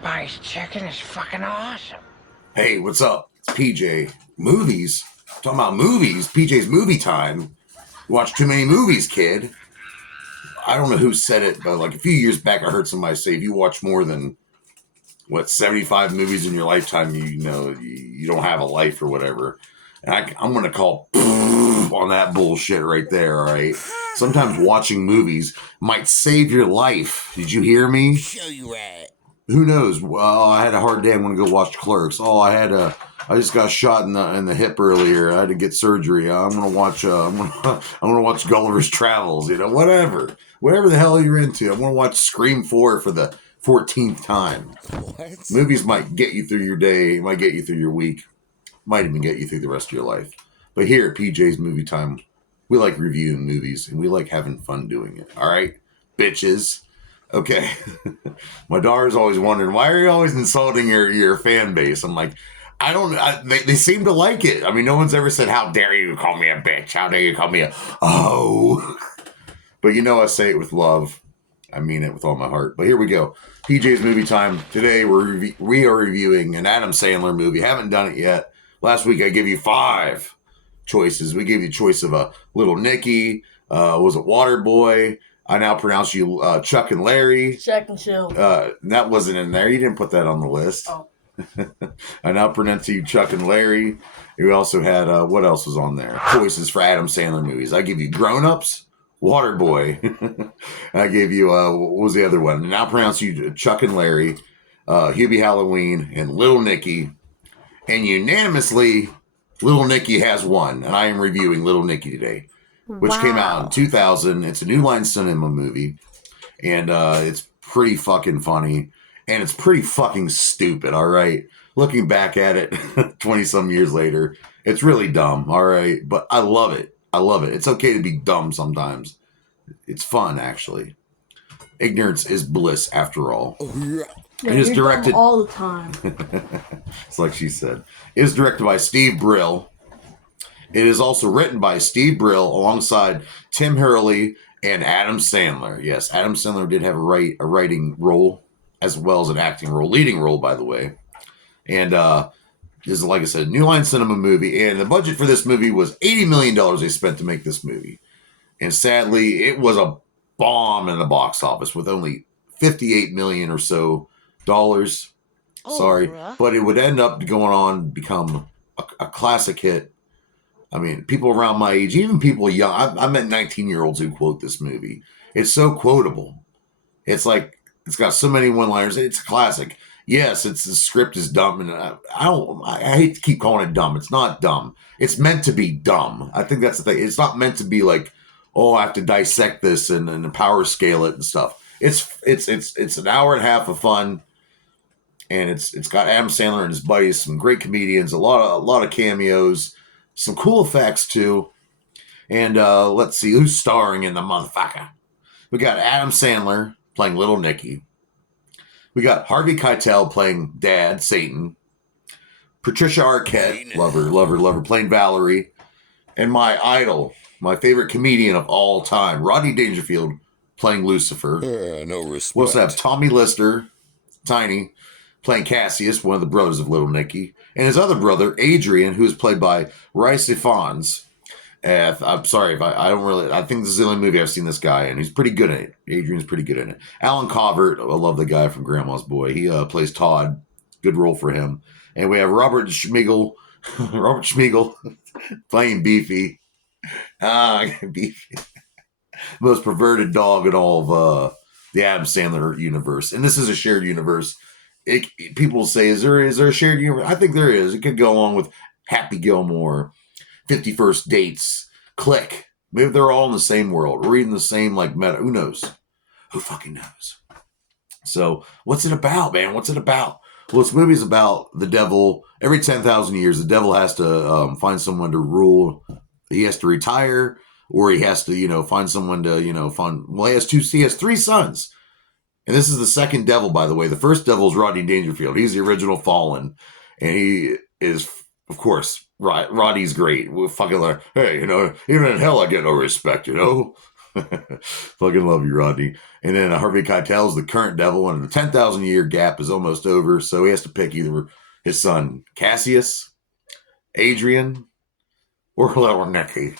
Popeye's chicken is fucking awesome. Hey, what's up? It's PJ. Movies? Talking about movies. PJ's movie time. You watch too many movies, kid. I don't know who said it, but like a few years back, I heard somebody say if you watch more than 75 movies in your lifetime, you don't have a life or whatever. And I'm going to call on that bullshit right there. All right. Sometimes watching movies might save your life. Did you hear me? Show you right. Who knows? Well, I had a hard day. I'm going to go watch Clerks. I just got shot in the hip earlier. I had to get surgery. I'm going to watch. I'm going to watch Gulliver's Travels. Whatever the hell you're into. I'm going to watch Scream 4 for the 14th time. What? Movies might get you through your day. Might get you through your week. Might even get you through the rest of your life. But here at PJ's Movie Time, we like reviewing movies and we like having fun doing it. All right, bitches. Okay. My daughter's always wondering, why are you always insulting your fan base? I'm like, they seem to like it. I mean, no one's ever said, how dare you call me a bitch? How dare you call me But I say it with love. I mean it with all my heart. But here we go. PJ's Movie Time. Today we are reviewing an Adam Sandler movie. Haven't done it yet. Last week I gave you 5 choices. We gave you a choice of a Little Nicky. Was it Waterboy? I now pronounce you Chuck and Larry. Chuck and Chill. That wasn't in there. You didn't put that on the list. Oh. I now pronounce you Chuck and Larry. We also had, what else was on there? Choices for Adam Sandler movies. I give you Grown Ups, Waterboy. I gave you, what was the other one? I now pronounce you Chuck and Larry, Hubie Halloween, and Little Nicky. And unanimously, Little Nicky has won. And I am reviewing Little Nicky today, which came out in 2000. It's a New Line Cinema movie. And it's pretty fucking funny. And it's pretty fucking stupid, all right? Looking back at it 20-some years later, it's really dumb, all right? But I love it. I love it. It's okay to be dumb sometimes. It's fun, actually. Ignorance is bliss, after all. Yeah, it is directed all the time. It's like she said. It is directed by Steve Brill. It is also written by Steve Brill alongside Tim Hurley and Adam Sandler. Yes, Adam Sandler did have a writing role as well as an acting role, leading role, by the way. And this is, like I said, New Line Cinema movie. And the budget for this movie was $80 million they spent to make this movie. And sadly, it was a bomb in the box office with only $58 million or so dollars. Sorry. But it would end up going on to become a classic hit. I mean, people around my age, even people young, I met 19-year-olds who quote this movie. It's so quotable. It's like, it's got so many one-liners. It's a classic. Yes, the script is dumb, and I hate to keep calling it dumb. It's not dumb. It's meant to be dumb. I think that's the thing. It's not meant to be like, oh, I have to dissect this and power scale it and stuff. It's an hour and a half of fun, and it's got Adam Sandler and his buddies, some great comedians, a lot of cameos, some cool effects too. And let's see who's starring in the motherfucker. We got Adam Sandler playing Little Nicky. We got Harvey Keitel playing Dad, Satan. Patricia Arquette, lover, playing Valerie. And my idol, my favorite comedian of all time, Rodney Dangerfield, playing Lucifer. No respect. We also have Tommy Lister, Tiny, playing Cassius, one of the brothers of Little Nicky. And his other brother, Adrian, who is played by Rice Ifans. I'm sorry if I think this is the only movie I've seen this guy in. He's pretty good at it. Adrian's pretty good in it. Alan Covert, I love the guy from Grandma's Boy. He plays Todd. Good role for him. And we have Robert Schmiegel playing Beefy. Beefy. Most perverted dog in all of the Adam Sandler universe. And this is a shared universe. People say, is there a shared universe? I think there is. It could go along with Happy Gilmore, 51st Dates, Click. Maybe they're all in the same world, reading the same meta. Who knows? Who fucking knows? So what's it about, man? What's it about? Well, this movie's about the devil. Every 10,000 years, the devil has to find someone to rule. He has to retire, or he has to, find someone to, find. Well, he has 3 sons. And this is the second devil, by the way. The first devil is Rodney Dangerfield. He's the original fallen. And he is, of course, Roddy's great. We're fucking like, hey, even in hell I get no respect, Fucking love you, Rodney. And then Harvey Keitel's the current devil, and the 10,000 year gap is almost over, so he has to pick either his son Cassius, Adrian, or little Nicky,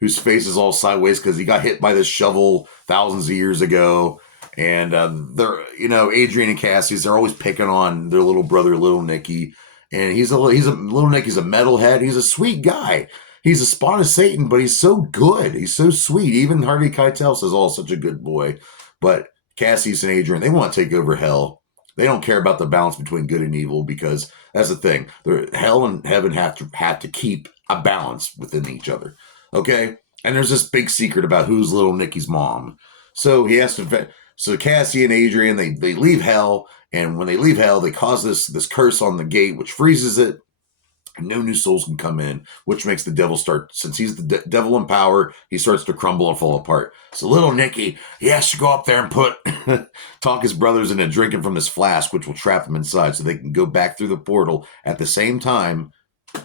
whose face is all sideways because he got hit by this shovel thousands of years ago. And Adrian and Cassius, they're always picking on their little brother, little Nicky. And little Nicky's a metalhead. He's a sweet guy. He's a spawn of Satan, but he's so good. He's so sweet. Even Harvey Keitel says, "Oh, such a good boy." But Cassius and Adrian, they want to take over hell. They don't care about the balance between good and evil because that's the thing. Hell and heaven have to keep a balance within each other. Okay? And there's this big secret about who's little Nicky's mom. So he has to. So Cassie and Adrian, they leave hell, and when they leave hell, they cause this curse on the gate, which freezes it. No new souls can come in, which makes the devil start, since he's the devil in power, he starts to crumble and fall apart. So little Nicky, he has to go up there and talk his brothers into drinking from this flask, which will trap them inside so they can go back through the portal at the same time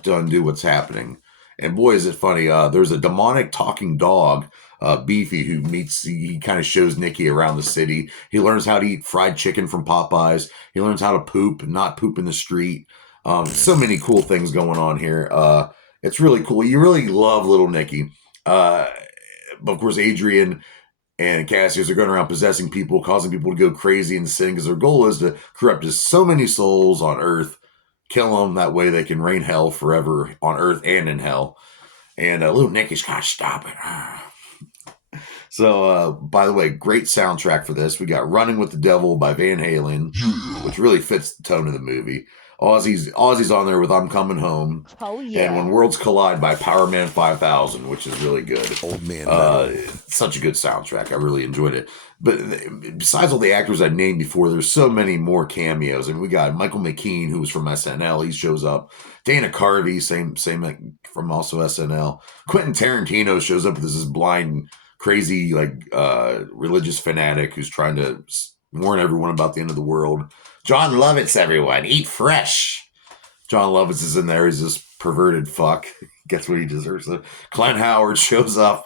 to undo what's happening. And boy, is it funny. There's a demonic talking dog, Beefy, he kind of shows Nicky around the city. He learns how to eat fried chicken from Popeyes. He learns how to poop and not poop in the street. So many cool things going on here. It's really cool. You really love little Nicky. But of course, Adrian and Cassius are going around possessing people, causing people to go crazy and sin because their goal is to corrupt so many souls on Earth, kill them. That way they can reign hell forever on Earth and in hell. And little Nicky's got to stop it. So, by the way, great soundtrack for this. We got Running with the Devil by Van Halen, which really fits the tone of the movie. Ozzy's on there with I'm Coming Home. Oh, yeah. And When Worlds Collide by Power Man 5000, which is really good. Old man. Such a good soundtrack. I really enjoyed it. But besides all the actors I named before, there's so many more cameos. And we got Michael McKean, who was from SNL. He shows up. Dana Carvey, same from also SNL. Quentin Tarantino shows up as this blind, crazy, religious fanatic who's trying to warn everyone about the end of the world. John Lovitz, everyone. Eat fresh. John Lovitz is in there. He's this perverted fuck. Gets what he deserves. Clint Howard shows up.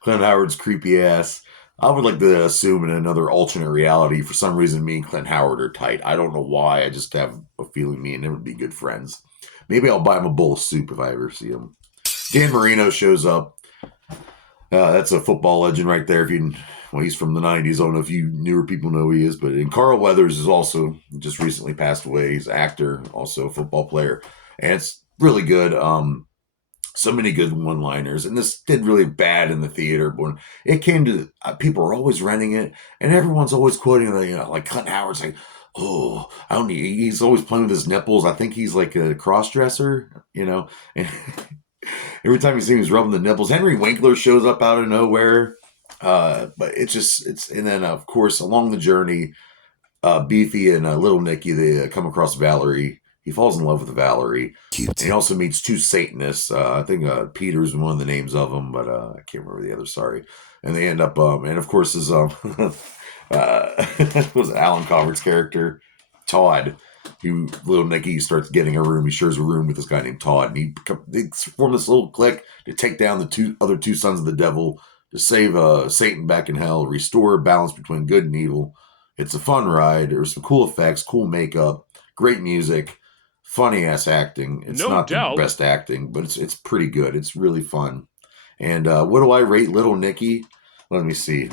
Clint Howard's creepy ass. I would like to assume in another alternate reality, for some reason, me and Clint Howard are tight. I don't know why. I just have a feeling me and him would be good friends. Maybe I'll buy him a bowl of soup if I ever see him. Dan Marino shows up. That's a football legend right there. He's from the 90s. I don't know if you newer people know who he is, and Carl Weathers is also just recently passed away. He's an actor, also a football player, and it's really good. So many good one-liners, and this did really bad in the theater. But when it came to people are always renting it, and everyone's always quoting like Clint Howard's like, "Oh, I don't need." He's always playing with his nipples. I think he's like a cross-dresser, And every time you see him, he's rubbing the nipples. Henry Winkler shows up out of nowhere. But and then of course along the journey, Beefy and little Nicky, they come across Valerie. He falls in love with Valerie. Cute. And he also meets two Satanists. I think Peter's one of the names of them, but I can't remember the other. Sorry. And they end up, and of course is was Alan Covert's character, Todd. Little Nicky starts getting a room. He shares a room with this guy named Todd, and they form this little clique to take down the other two sons of the devil, to save Satan back in hell, restore balance between good and evil. It's a fun ride. There's some cool effects, cool makeup, great music, funny ass acting. It's No not doubt. the best acting, but it's pretty good. It's really fun. And what do I rate little Nicky? Let me see.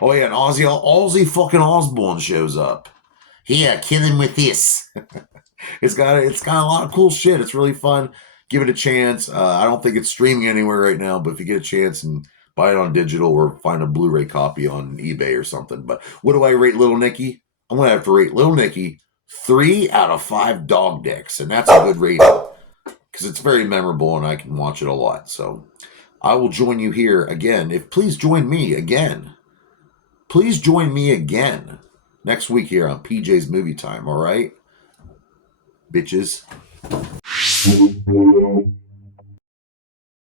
Oh yeah, and Ozzy fucking Osbourne shows up. Here, kill him with this. It's got a lot of cool shit. It's really fun. Give it a chance. I don't think it's streaming anywhere right now, but if you get a chance and buy it on digital or find a Blu-ray copy on eBay or something. But what do I rate Little Nicky? I'm going to have to rate Little Nicky 3 out of 5 dog dicks. And that's a good rating because it's very memorable and I can watch it a lot. So I will join you here again. Please join me again. Please join me again next week here on PJ's Movie Time. All right, bitches.